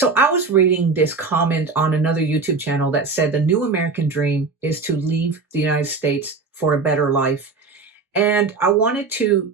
So I was reading this comment on another YouTube channel that said the new American dream is to leave the United States for a better life. And I wanted to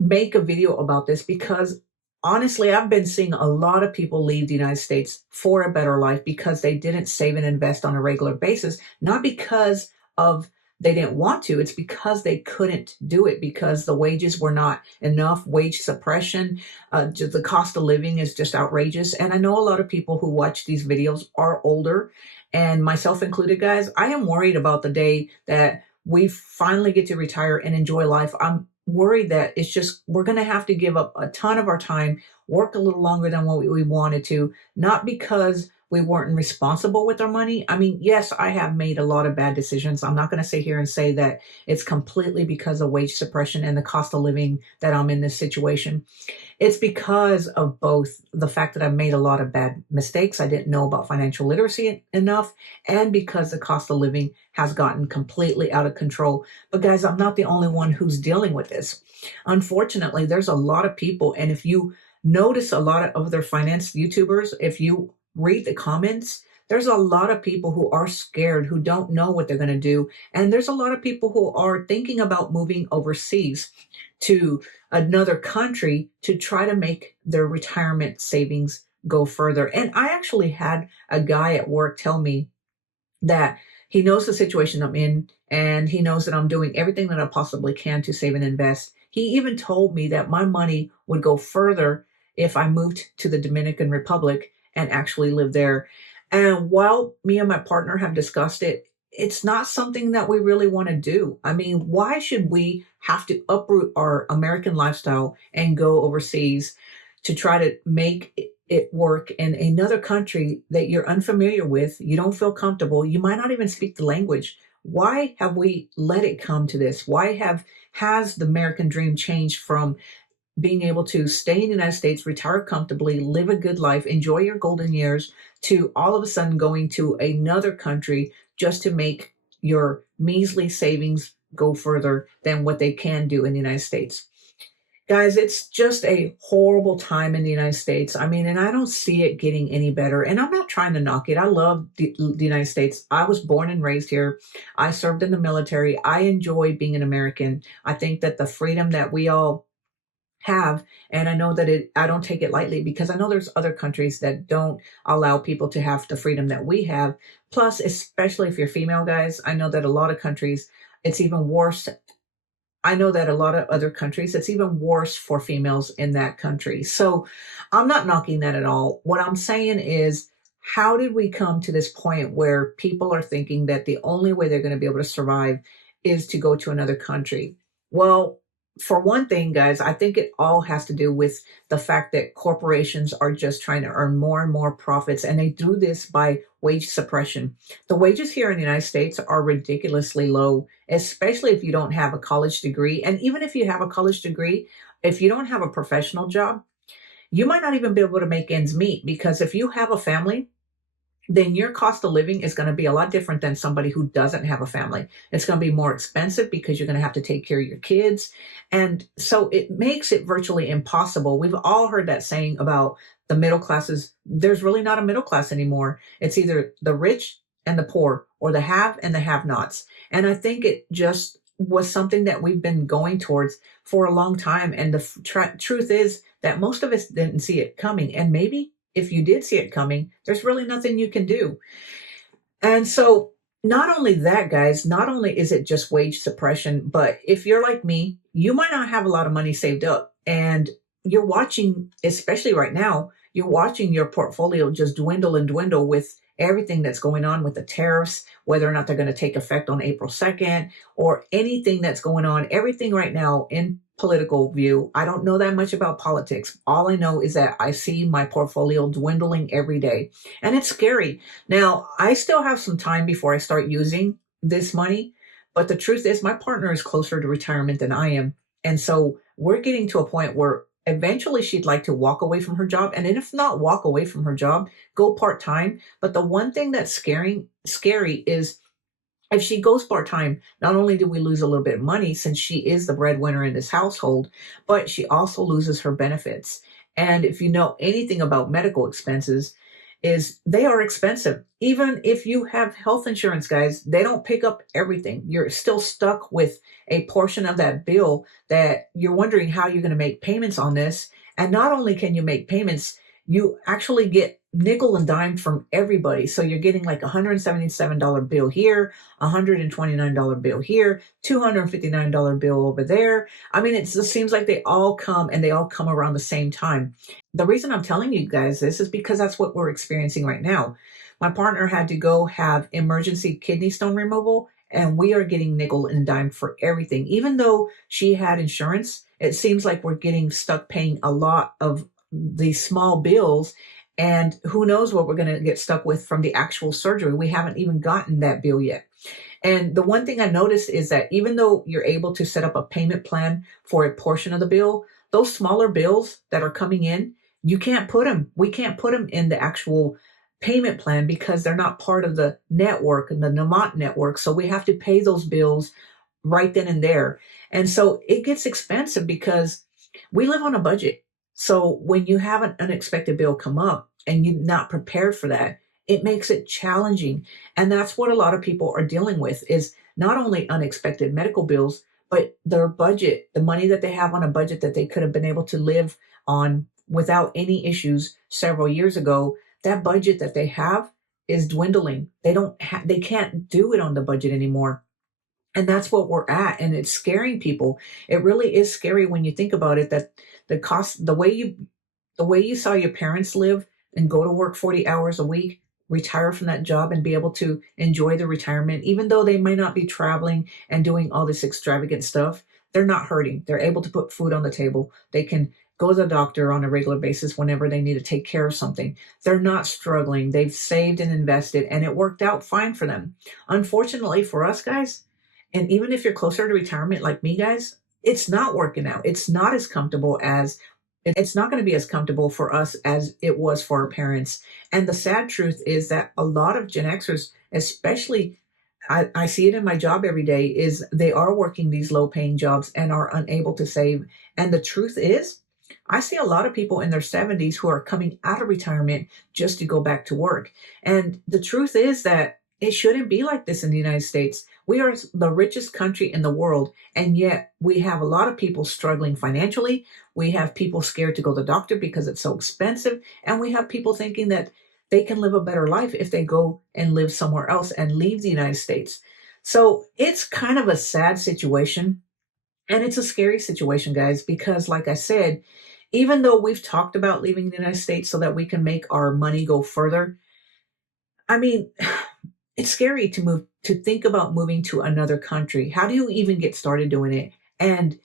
make a video about this because honestly, I've been seeing a lot of people leave the United States for a better life because they didn't save and invest on a regular basis, not because of they didn't want to, it's because they couldn't do it because the wages were not enough, wage suppression, the cost of living is just outrageous. And I know a lot of people who watch these videos are older, and myself included, guys. I am worried about the day that we finally get to retire and enjoy life. I'm worried that it's just we're going to have to give up a ton of our time, work a little longer than what we wanted to, not because we weren't responsible with our money. I mean, yes, I have made a lot of bad decisions. I'm not going to sit here and say that it's completely because of wage suppression and the cost of living that I'm in this situation. It's because of both the fact that I've made a lot of bad mistakes. I didn't know about financial literacy enough, and because the cost of living has gotten completely out of control. But guys, I'm not the only one who's dealing with this. Unfortunately, there's a lot of people, and if you notice a lot of other finance YouTubers, if you read the comments, there's a lot of people who are scared, who don't know what they're going to do. And there's a lot of people who are thinking about moving overseas to another country to try to make their retirement savings go further. And I actually had a guy at work tell me that he knows the situation I'm in and he knows that I'm doing everything that I possibly can to save and invest. He even told me that my money would go further if I moved to the Dominican Republic and actually live there. And while me and my partner have discussed it, it's not something that we really want to do. I mean, why should we have to uproot our American lifestyle and go overseas to try to make it work in another country that you're unfamiliar with, you don't feel comfortable, you might not even speak the language? Why have we let it come to this? Why has the American dream changed from being able to stay in the United States, retire comfortably, live a good life, enjoy your golden years, to all of a sudden going to another country just to make your measly savings go further than what they can do in the United States? Guys, it's just a horrible time in the United States. I mean, and I don't see it getting any better. And I'm not trying to knock it. I love the United States. I was born and raised here. I served in the military. I enjoy being an American. I think that the freedom that we all have, and I know that I don't take it lightly because I know there's other countries that don't allow people to have the freedom that we have. Plus, especially if you're female, guys, I know that a lot of countries, it's even worse. I know that a lot of other countries, it's even worse for females in that country. So I'm not knocking that at all. What I'm saying is, how did we come to this point where people are thinking that the only way they're going to be able to survive is to go to another country? Well, for one thing, guys, I think it all has to do with the fact that corporations are just trying to earn more and more profits, and they do this by wage suppression. The wages here in the United States are ridiculously low, especially if you don't have a college degree. And even if you have a college degree, if you don't have a professional job, you might not even be able to make ends meet, because if you have a family, then your cost of living is going to be a lot different than somebody who doesn't have a family. It's going to be more expensive because you're going to have to take care of your kids. And so it makes it virtually impossible. We've all heard that saying about the middle classes. There's really not a middle class anymore. It's either the rich and the poor, or the have and the have-nots. And I think it just was something that we've been going towards for a long time. And the truth is that most of us didn't see it coming. And maybe if you did see it coming, there's really nothing you can do. And so not only that, guys, not only is it just wage suppression, but if you're like me, you might not have a lot of money saved up, and you're watching, especially right now, you're watching your portfolio just dwindle and dwindle with everything that's going on with the tariffs, whether or not they're going to take effect on April 2nd, or anything that's going on, everything right now in political view. I don't know that much about politics. All I know is that I see my portfolio dwindling every day, and it's scary. Now, I still have some time before I start using this money, but the truth is my partner is closer to retirement than I am. And so we're getting to a point where eventually she'd like to walk away from her job. And if not walk away from her job, go part-time. But the one thing that's scary is, if she goes part-time, not only do we lose a little bit of money since she is the breadwinner in this household, but she also loses her benefits. And if you know anything about medical expenses, is they are expensive. Even if you have health insurance, guys, they don't pick up everything. You're still stuck with a portion of that bill that you're wondering how you're going to make payments on this. And not only can you make payments, you actually get nickel and dime from everybody. So you're getting like $177 bill here, $129 bill here, $259 bill over there. I mean, it just seems like they all come and they all come around the same time. The reason I'm telling you guys this is because that's what we're experiencing right now. My partner had to go have emergency kidney stone removal, and we are getting nickel and dime for everything. Even though she had insurance, it seems like we're getting stuck paying a lot of these small bills, and who knows what we're going to get stuck with from the actual surgery. We haven't even gotten that bill yet. And the one thing I noticed is that even though you're able to set up a payment plan for a portion of the bill, those smaller bills that are coming in, we can't put them in the actual payment plan because they're not part of the network and the Namont network. So we have to pay those bills right then and there. And so it gets expensive because we live on a budget. So when you have an unexpected bill come up and you're not prepared for that, it makes it challenging. And that's what a lot of people are dealing with is not only unexpected medical bills, but their budget, the money that they have on a budget that they could have been able to live on without any issues several years ago. That budget that they have is dwindling. They can't do it on the budget anymore. And that's what we're at. And it's scaring people. It really is scary when you think about it, that the cost, the way you saw your parents live and go to work 40 hours a week, retire from that job and be able to enjoy the retirement, even though they might not be traveling and doing all this extravagant stuff, they're not hurting. They're able to put food on the table. They can go to the doctor on a regular basis whenever they need to take care of something. They're not struggling. They've saved and invested, and it worked out fine for them. Unfortunately for us, guys, and even if you're closer to retirement like me, guys, it's not working out. It's not going to be as comfortable for us as it was for our parents. And the sad truth is that a lot of Gen Xers, especially, I see it in my job every day, is they are working these low paying jobs and are unable to save. And the truth is, I see a lot of people in their 70s who are coming out of retirement just to go back to work. And the truth is that it shouldn't be like this in the United States. We are the richest country in the world, and yet we have a lot of people struggling financially. We have people scared to go to the doctor because it's so expensive, and we have people thinking that they can live a better life if they go and live somewhere else and leave the United States. So it's kind of a sad situation, and it's a scary situation, guys, because like I said, even though we've talked about leaving the United States so that we can make our money go further, I mean, it's scary to think about moving to another country. How do you even get started doing it? And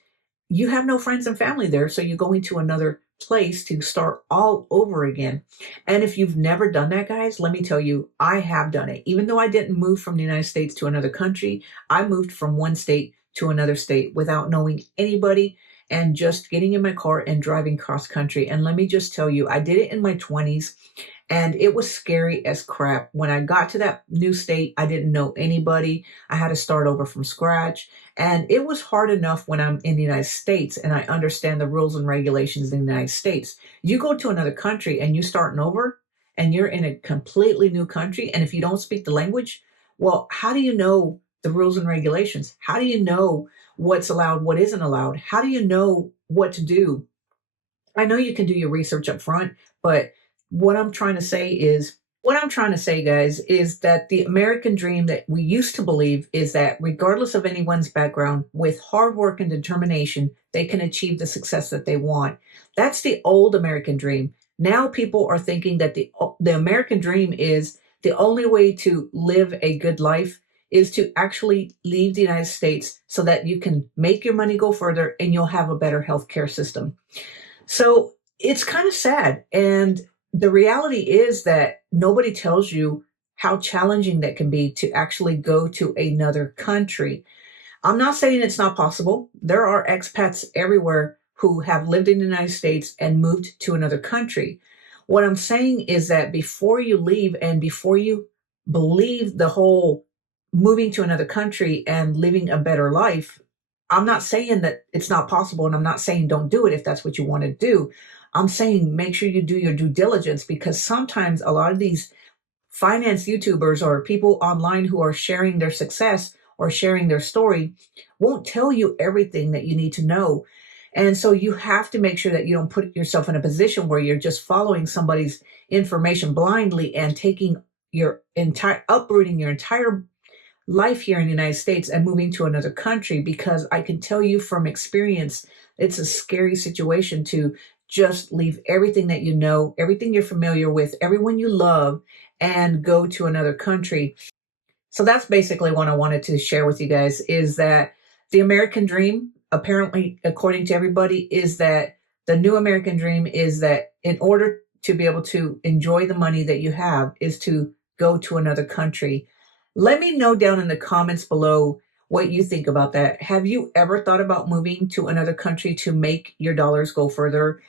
you have no friends and family there, so you're going to another place to start all over again. And if you've never done that, guys, let me tell you, I have done it. Even though I didn't move from the United States to another country, I moved from one state to another state without knowing anybody and just getting in my car and driving cross country. And let me just tell you, I did it in my 20s. And it was scary as crap. When I got to that new state, I didn't know anybody. I had to start over from scratch. And it was hard enough when I'm in the United States and I understand the rules and regulations in the United States. You go to another country and you're starting over and you're in a completely new country. And if you don't speak the language, well, how do you know the rules and regulations? How do you know what's allowed, what isn't allowed? How do you know what to do? I know you can do your research up front, but what I'm trying to say is, what I'm trying to say, guys, is that the American dream that we used to believe is that regardless of anyone's background, with hard work and determination, they can achieve the success that they want. That's the old American dream. Now people are thinking that the American dream is the only way to live a good life is to actually leave the United States so that you can make your money go further and you'll have a better healthcare system. So it's kind of sad. And the reality is that nobody tells you how challenging that can be to actually go to another country. I'm not saying it's not possible. There are expats everywhere who have lived in the United States and moved to another country. What I'm saying is that before you leave and before you believe the whole moving to another country and living a better life, I'm not saying that it's not possible, and I'm not saying don't do it if that's what you want to do. I'm saying make sure you do your due diligence, because sometimes a lot of these finance YouTubers or people online who are sharing their success or sharing their story won't tell you everything that you need to know. And so you have to make sure that you don't put yourself in a position where you're just following somebody's information blindly and taking your entire, uprooting your entire life here in the United States and moving to another country, because I can tell you from experience, it's a scary situation to just leave everything that you know, everything you're familiar with, everyone you love, and go to another country. So that's basically what I wanted to share with you guys, is that the American dream, apparently, according to everybody, is that the new American dream is that in order to be able to enjoy the money that you have is to go to another country. Let me know down in the comments below what you think about that. Have you ever thought about moving to another country to make your dollars go further?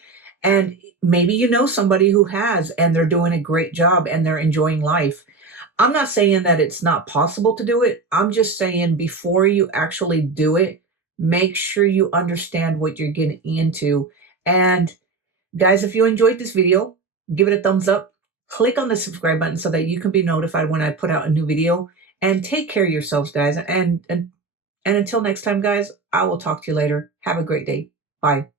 And maybe you know somebody who has, and they're doing a great job and they're enjoying life. I'm not saying that it's not possible to do it. I'm just saying before you actually do it, make sure you understand what you're getting into. And guys, if you enjoyed this video, give it a thumbs up. Click on the subscribe button so that you can be notified when I put out a new video. And take care of yourselves, guys. And until next time, guys, I will talk to you later. Have a great day. Bye.